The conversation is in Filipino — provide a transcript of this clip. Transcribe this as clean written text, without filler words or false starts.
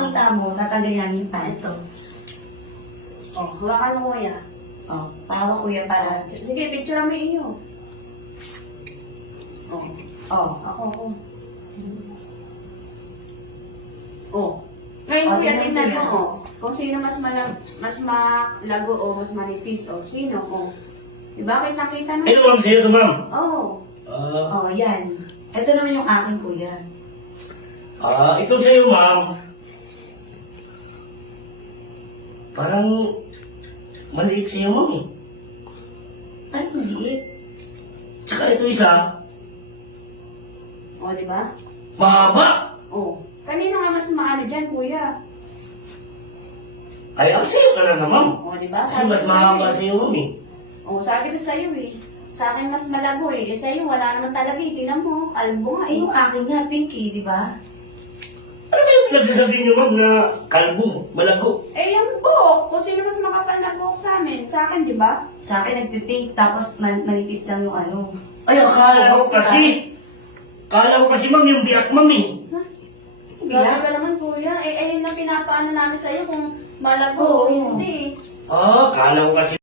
makita mo, tatanggalin namin yung pan. Ito. Oh, hawakan mo kuya. Oh, pahawa kuya para... Sige, picture mo iyo. Oh. Oh. Ako. Oh. Ngayon Oh, kuya, tingnan tingnan kuya. mo. Kung sino mas malago o mas manipis o sino. Oh. Diba? Kita mo. Ito ma'am, sa'yo ito ma'am. Oh. Oh, yan. Ito naman yung akin kuya. Ito sa'yo ma'am. Parang maliit sa'yo ma'am eh. Ay, maliit. Tsaka ito isa, Oh, diba? mahaba. Oh. Kanino nga mas maano dyan, kuya? Ay, ang sa'yo talaga ma'am. Oh, diba? Kasi mas mahaba sa'yo ma'am eh. Oh, sabi ko sa'yo eh. Sa akin mas malago eh. Eh sa'yo wala naman talaga eh. Tingnan mo, kalbo nga Ay, eh. yung akin nga, pinky, di ba? Ano ba yung pinagsasabi niyo ma'am na kalbo, malago? Eh yung buhok, kung sino mas makapal na buhok sa amin, sa akin, di ba? Sa akin nagpipink, tapos manipis lang yung ano. Ay, akala ko kasi. Akala ko kasi ma'am yung biyak ma'am eh. Grabe ka naman kuya. Eh ayun na pinapaano namin sa'yo kung malago o Oo. hindi. Akala ko kasi